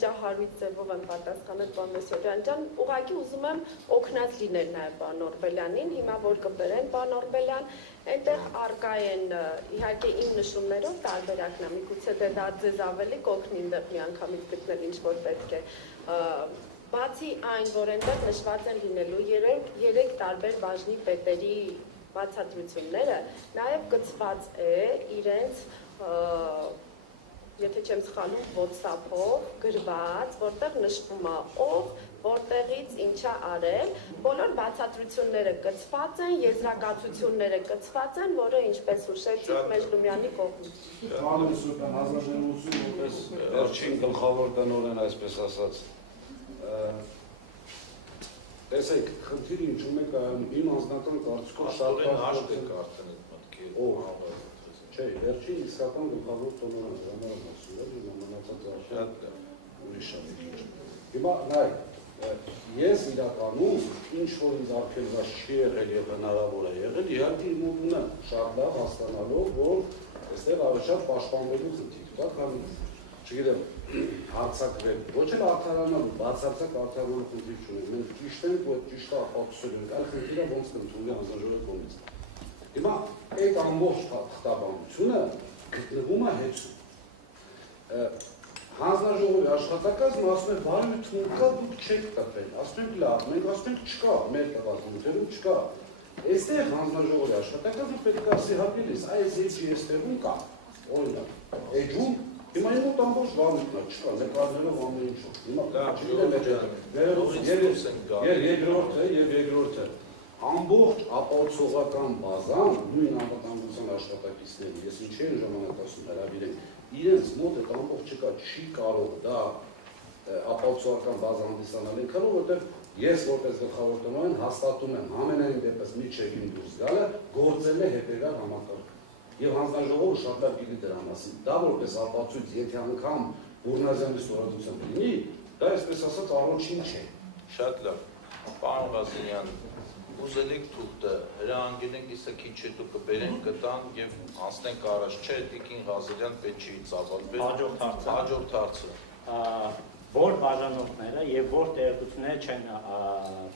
վիճահարույց ձևով եմ պատասխանել պարոն Մեսրոպյան ջան, ուղղակի ուզում եմ օգնած լինել նաև պարոն Օրբելյանին, հիմա որ կբերեն պարոն Օրբելյան, այնտեղ արկա են իհարկե իմ նշումներով տարբերակն է, միգուցե դա ձեզ ավելի կօգնի այնտեղ միանգամից գտնել ինչ որ պետք է։ Բացի այն, որ այնտեղ նշված են լինելու երեք տարբեր բաժնի պետերի բացատրությունները, նաև գծված է իրենց եթե չեմ սխալվում, WhatsApp-ով գրված, որտեղ նշվում է ով, որտեղից ինչա արել, բոլոր բացատրությունները կցված են, եզրակացությունները կցված են, որը ինչպես ուշեցիք Մեջլումյանի կողմից։ Պարոն Մեսրոպյան, հանձնաժողովություն որպես վերջին գլխավոր տնօրեն, այսպես ասած, տեսեք, խնդիրը ինչու մեկ իմ անձնական կարծիքով շատ հաշտ եք արդեն այդ մտքի։ Չէ, վերջին իսկական գլխավոր տնօրենը ժամանակ ասում եմ, մնացածը շատ ուրիշ է։ Հիմա նայ, ես իրականում ինչ որ ինձ արգելված չի եղել եւ հնարավոր է եղել, իհարկե իմ ուտում եմ շատ լավ հասկանալով, որ այստեղ ավելի շատ պաշտպանվելու խնդիր կա, քան չգիտեմ, հարցակվել, ոչ էլ արդարանալու, բացարձակ արդարանալու խնդիր չունենք, մենք ճիշտ ենք, որ ճիշտ ապացուցել ենք, այլ խնդիրը ոնց կընդունվի հանձնաժողովի կողմից։ Հիմա այդ ամբողջ խտաբանությունը գտնվում է հեծում։ Հանձնաժողովի աշխատակազմը ասում է, բարի թվում կա, դուք չեք տպել, ասում ենք լավ, մենք ասում ենք չկա, մեր տված նյութերում չկա։ Այստեղ հանձնաժողովի աշխատակազմը պետք է ասի հապելիս, այս էջի էստեղում կա, օրինակ, էջում հիմա իմ ուտ ամբողջ վարույթն է, չկա, նկարներով ամեն ինչով։ Հիմա երկրորդը ամբողջ ապահովողական բազան, նույն անվտանգության աշխատակիցների, ես ինչի են ժամանակ ասում հրավիրենք, իրենց մոտ այդ ամբողջ չկա, չի կարող դա ապահովողական բազա հանդիսանալ ինքնով, որտեղ ես որպես գլխավոր տնօրեն հաստատում եմ ամենայն դեպս մի չեկին դուրս գալը գործել է հետևյալ համակարգը։ Եվ հանձնաժողովը շատ լավ գիտի դրա մասին։ Դա որպես ապացույց, եթե անգամ Բուրնազյանի ստորագրությամբ լինի, դա այսպես ասած առաջին չէ։ Շատ լավ։ Պարոն Ղազարյան, ուզելիք թուղթը հրահանգենք, իսկ քիչ հետո կբերենք, կտանք եւ անցնենք առաջ, չէ, Տիկին Ղազարյան պետք չի ծավալվել։ Հաջորդ հարցը։ Որ բաժանորդները եւ որ տեղեկությունները չեն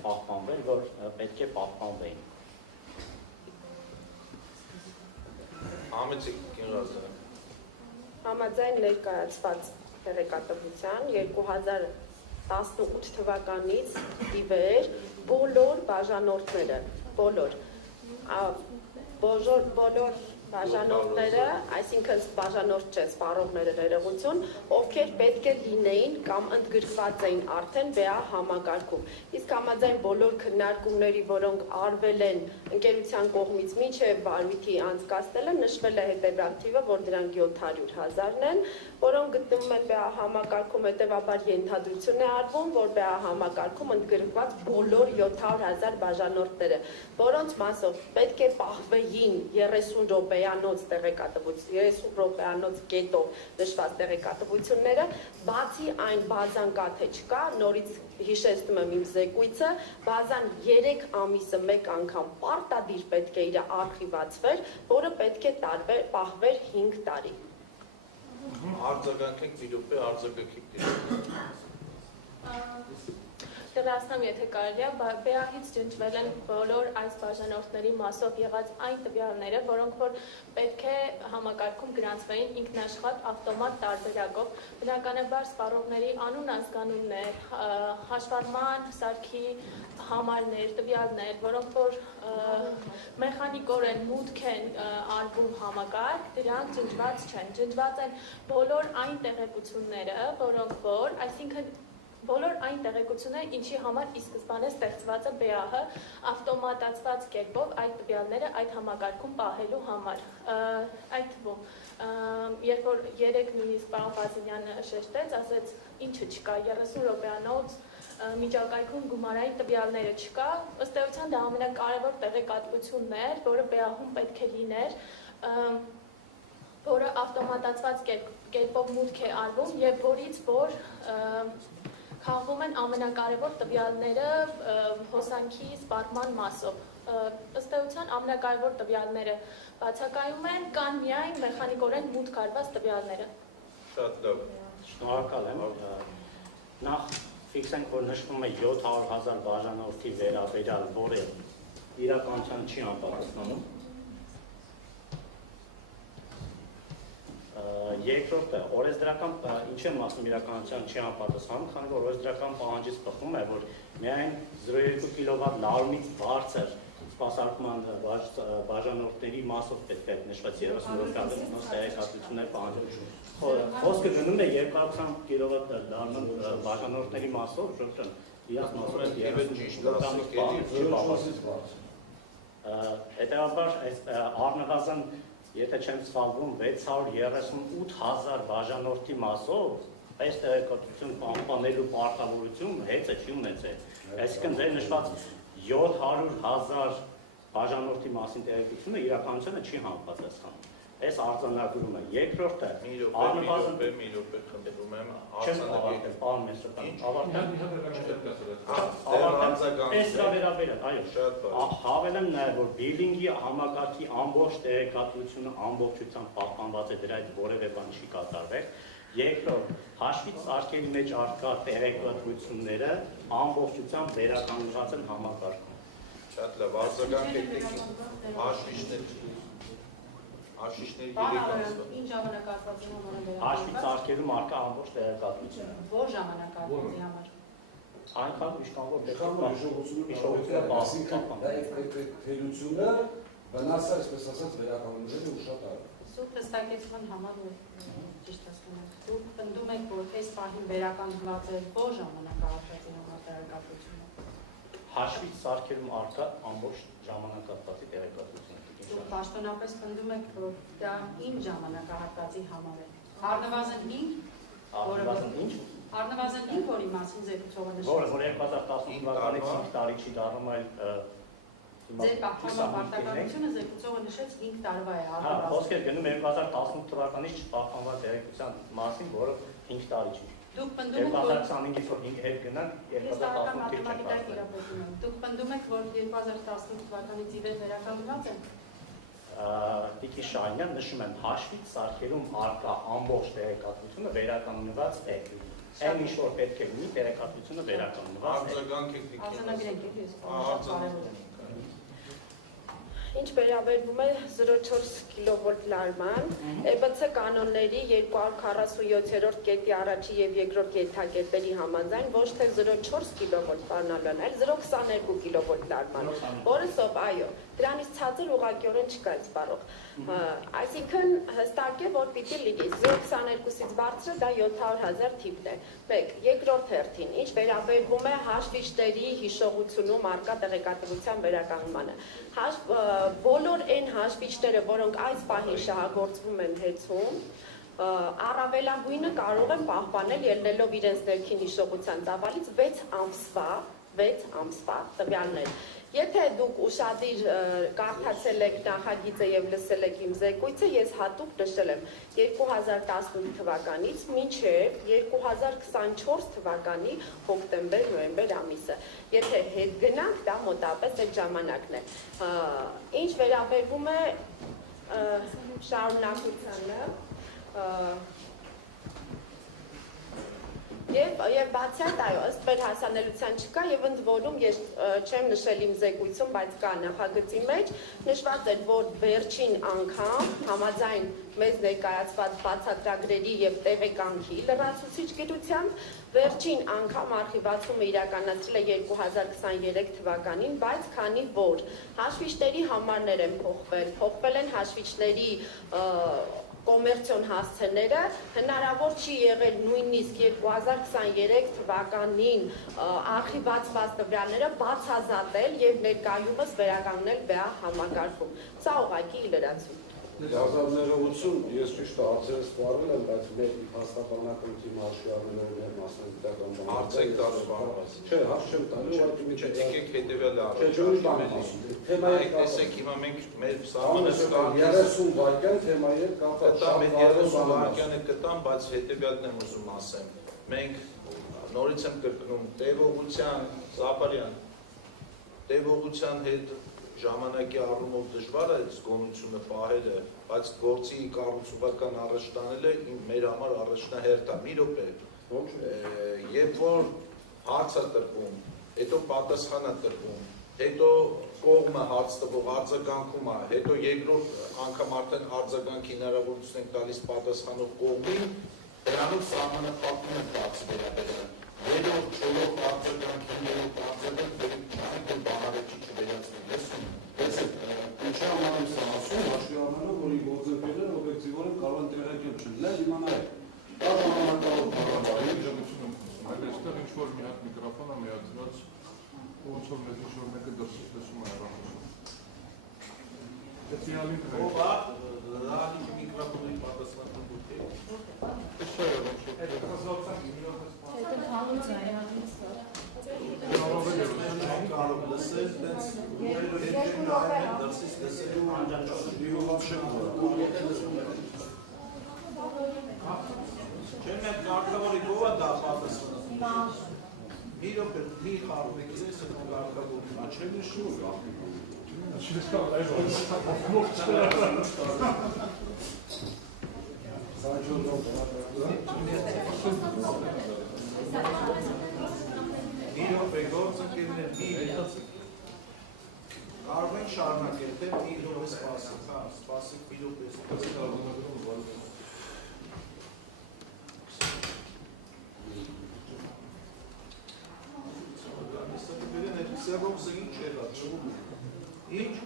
պահպանվել, որ պետք է պահպանվեին։ Համեցեք Տիկին Ղազարյան։ Համաձայն ներկայացված տեղեկատվության 2018 թվականից ի վեր բոլոր բաժանորդները, բոլոր բաժանորդները, այսինքն բաժանորդ չէ, սպառողները ներողություն, ովքեր պետք է լինեին կամ ընդգրկված էին արդեն ԲԱ համակարգում։ Իսկ համաձայն բոլոր քննարկումների, որոնք արվել են ընկերության կողմից մինչև վարույթի անցկացնելը, նշվել է հետևյալ թիվը, որ դրանք 700,000-ն են, որոնք գտնվում են ԲԱ համակարգում, հետևաբար ենթադրություն է արվում, որ ԲԱ համակարգում ընդգրկված բոլոր 700,000 բաժանորդները, որոնց մասով պետք է պահվեին 30 րոպեանոց տեղեկատվություն, 30 րոպեանոց կետով նշված տեղեկատվությունները, բացի այն բազան կա թե չկա, նորից հիշեցնում եմ իմ զեկույցը, բազան 3 ամիսը մեկ անգամ պարտադիր պետք է իր արխիվացվեր, որը պետք է պահվեր 5 տարի։ Արձագանքենք մի րոպե, արձագանքենք Դրաստամ, եթե կարելի է, ԲԱՀ-ից ջնջվել են բոլոր այս բաժանորդների մասով եղած այն տվյալները, որոնք որ պետք է համակարգում գրանցվեին ինքնաշխատ ավտոմատ տարբերակով, բնականաբար սպառողների անուն, ազգանուններ, հաշվառման սարքի համարներ, տվյալներ, որոնք որ մեխանիկորեն մուտք են արվում համակարգ, դրանք ջնջված չեն, ջնջված են բոլոր այն տեղեկությունները, որոնք որ, այսինքն բոլոր այն տեղեկությունները, ինչի համար ի սկզբանե ստեղծված է ԲԱՀ-ը ավտոմատացված կերպով այդ տվյալները այդ համակարգում պահելու համար։ Այդ թվում, երբ որ երեք նույնիսկ պարոն Ղազարյանը շեշտեց, ասեց ինչը չկա, 30 րոպեանոց միջակայքում գումարային տվյալները չկա, ըստ էության դա ամենակարևոր տեղեկատվությունն էր, որը ԲԱՀ-ում պետք է լիներ, որը ավտոմատացված կերպով մուտք է արվում եւ որից որ քաղվում են ամենակարևոր տվյալները հոսանքի սպառման մասով։ Ըստ էության ամենակարևոր տվյալները բացակայում են, կան միայն մեխանիկորեն մուտք արված տվյալները։ Շատ լավ։ Շնորհակալ եմ։ ֆիքսենք, որ նշվում է 700,000 բաժանորդի վերաբերյալ, որը իրականության չի անպատասխանում։ Երկրորդը, օրենսդրական ինչ եմ ասում իրականության չի անպատասխանում, քանի որ օրենսդրական պահանջից բխում է, որ միայն 0.2 կիլովատ լարումից բարձր սպասարկման բաժանորդների մասով պետք է նշված 30% տեղեկատվություններ պահանջում։ Խոսքը գնում է 220 կիլովատ լարման բաժանորդների մասով, ժողովրդան իրաց մասով հետևաբար առնվազն եթե չեմ սխալվում 638,000 բաժանորդի մասով այս տեղեկատվություն պահպանելու պարտավորություն հեծը չի ունեցել։ Այսինքն ձեր նշված 700,000 բաժանորդի մասին տեղեկությունը իրականությանը չի համապատասխանում։ Այս արձանագրումը։ Երկրորդը առնվազն մի րոպե խնդրում եմ չեմ ավարտել, պարոն Մեսրոպյան, հավելեմ նաև, որ բիլդինգի համակարգի ամբողջ տեղեկատվությունը ամբողջությամբ պահպանված է, դրանից որևէ բան չի կատարվել։ Երկրորդ, հաշվից սարքերի մեջ առկա տեղեկատվությունները ամբողջությամբ վերականգնված են համակարգում։ Շատ լավ, արձագանք եք Հաշվիչների Ինչ ժամանակահատվածի համար են հաշվից արկերում արկա ամբողջ տեղեկատվությունը։ Որ ժամանակահատվածի համար։ Այնքան իշխանավոր թերությունը վնասը, այսպես ասած, վերականգնվել է ու շատ արագ։ Սուտ հստակեցման համար ճիշտ հասկանալ։ Դուք պնդում եք, որ այս պահին վերականգնված է որ ժամանակահատվածի համար տեղեկատվությունը։ Հաշվից սարքերում արկա ամբողջ ժամանակահատվածի տեղեկատվությունը։ Դուք պաշտոնապես պնդում եք, որ դա ինչ ժամանակահատվածի համար է։ Առնվազն 5, Առնվազն 5, որի մասին զեկուցողը նշել։ Որը 2018 թվականից 5 տարի չի դառնում, այլ ձեր պահպանման պարտականությունը զեկուցողը նշեց 5 տարվա է առնվազն։ Խոսք է գնում 2018 թվականից չպահպանված տեղեկության մասին, որը 5 տարի չի։ Դուք պնդում եք, 2025-ից որ 5 հետ գնանք, 2018 Դուք պնդում եք, որ 2018 թվականից ի վեր վերականգնված են։ Տիկին Շահինյան նշում եմ հաշվից սարքերում արկա ամբողջ տեղեկատվությունը վերականգնված է։ Այն ինչ որ պետք է լինի տեղեկատվությունը վերականգնված է։ Ինչ վերաբերվում է 0.4 կիլովոլտ լարման, EBC կանոնների 247-րդ կետի առաջի և երկրորդ ենթակետերի համաձայն ոչ թե 0.4 կիլովոլտ բանալան, այլ 0.22 կիլովոլտ լարման, որը սով, այո, դրանից ցածր ուղղակիորեն չկա սպառող։ Այսինքն հստակ է, որ պիտի լինի 0.22-ից բարձրը դա 700,000 թիվն է։ Մեկ, երկրորդ հերթին, ինչ վերաբերվում է հաշվիչների հիշողությունում առկա տեղեկատվության վերականգնմանը։ Բոլոր այն հաշվիչները, որոնք այս պահին շահագործվում են հեծում, առավելագույնը կարող են պահպանել ելնելով իրենց ներքին հիշողության ծավալից 6 ամսվա տվյալներ։ Եթե դուք ուշադիր կարդացել եք նախագիծը եւ լսել եք իմ զեկույցը, ես հատուկ նշել եմ 2018 թվականից մինչև 2024 թվականի հոկտեմբեր-նոյեմբեր ամիսը։ Եթե հետ գնանք, դա մոտապես այդ ժամանակն է։ Ինչ վերաբերվում է շարունակությանը, Եվ բացի այդ, այո, ըստ մեր հասանելիության չկա եւ ընդ որում ես չեմ նշել իմ զեկույցում, բայց կա նախագծի մեջ, նշված էր, որ վերջին անգամ համաձայն մեզ ներկայացված բացատրագրերի եւ տեղեկանքի լրացուցիչ գիտությամբ վերջին անգամ արխիվացումը իրականացրել է 2023 թվականին, բայց քանի որ հաշվիչների համարներ են փոխվել են հաշվիչների կոմերցիոն հասցեները, հնարավոր չի եղել նույնիսկ 2023 թվականին արխիվացված տվյալները բացազատել եւ ներկայումս վերականգնել ԲԱ համակարգում։ Սա ուղղակի լրացում։ Դարձավներողություն, ես ճիշտ է հարցերը սպառվել եմ, բայց մեր հաստատանակույնի մասի առնելով մեր մասնագիտական բանը։ Հարցեք տալու բանված։ Չէ, հարց չեմ տալու, ուղղակի մի եկեք հետևյալը առաջարկեմ։ Թեմայի տեսեք հիմա մենք մեր սահմանը 30 վայրկյան թեմայի հետ կապված շատ կարևոր 30 վայրկյանը կտամ, բայց հետևյալն եմ ուզում ասեմ։ Մենք նորից եմ կրկնում տևողության, Զապարյան, տևողության հետ ժամանակի առումով դժվար է զգոնությունը պահելը, բայց գործի կառուցողական առաջ տանելը մեր համար առաջնահերթ է։ Մի րոպե, երբ որ հարցը տրվում, հետո պատասխանը տրվում, հետո կողմը հարց տվող արձագանքում է, հետո երկրորդ անգամ արդեն արձագանքի հնարավորություն ենք տալիս պատասխանող կողմին, դրանով սահմանը փակում են բացի վերաբերել։ Երրորդ, չորրորդ արձագանք, հինգերորդ արձագանք վերաբերել բանավեճի չվերացնել։ Ես ինչի համար եմ սա ասում, հաշվի առնելով, որ իմ գործընկերները օբյեկտիվորեն կարող են տեղեկել չլինել, հիմա նայեք։ Դա ժամանակավոր բառավարի Այլ այստեղ ինչ-որ մի հատ միկրոֆոն է միացված, ոնց որ մեզ ինչ-որ մեկը դրսից լսում է հեռախոսում։ Սպեցիալին կրեք։ Ով է, լալիք միկրոֆոնի պատասխանում դուք եք։ Չէ, ոնց որ։ Հետո խաղուց է, Կարող լսել, տենց հետին նայել, դրսից լսել ու անջանչով Չեմ մենք կարգավորի գովա դա պատասխանը։ Մի րոպե, մի խաղում եք իրես է կարգավորում, աչեն է շուր։ Մի րոպե գործընկերներ, մի հետացեք։ Կարող են շարունակել, թե մի րոպե սպասեք, հա, սպասեք մի րոպե։ Սերոքսը ինչ եղավ, չվում է։ Ինչ?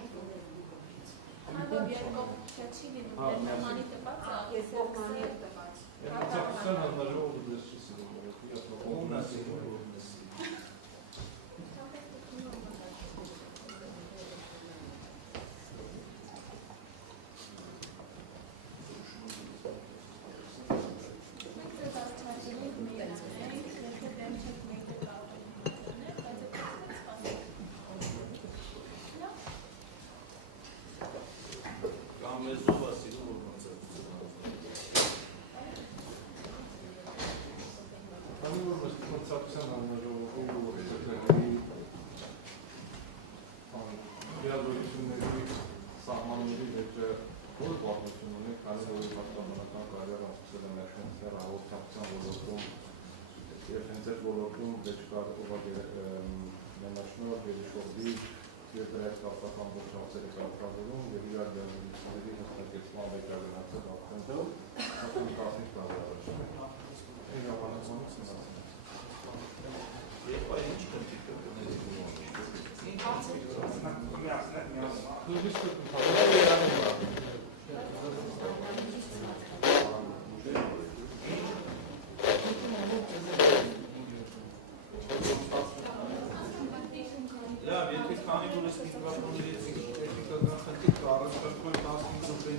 Երկողմանի տպած է, երկողմանի տպած։ Ցածրան աննաժողովը դες չի սիրում։ Ում նա սիրում է։ Լավ, եթե քանի որ ես միկրոֆոնի հետ տեխնիկական խնդիր կա, առաջարկում եմ 15 րոպե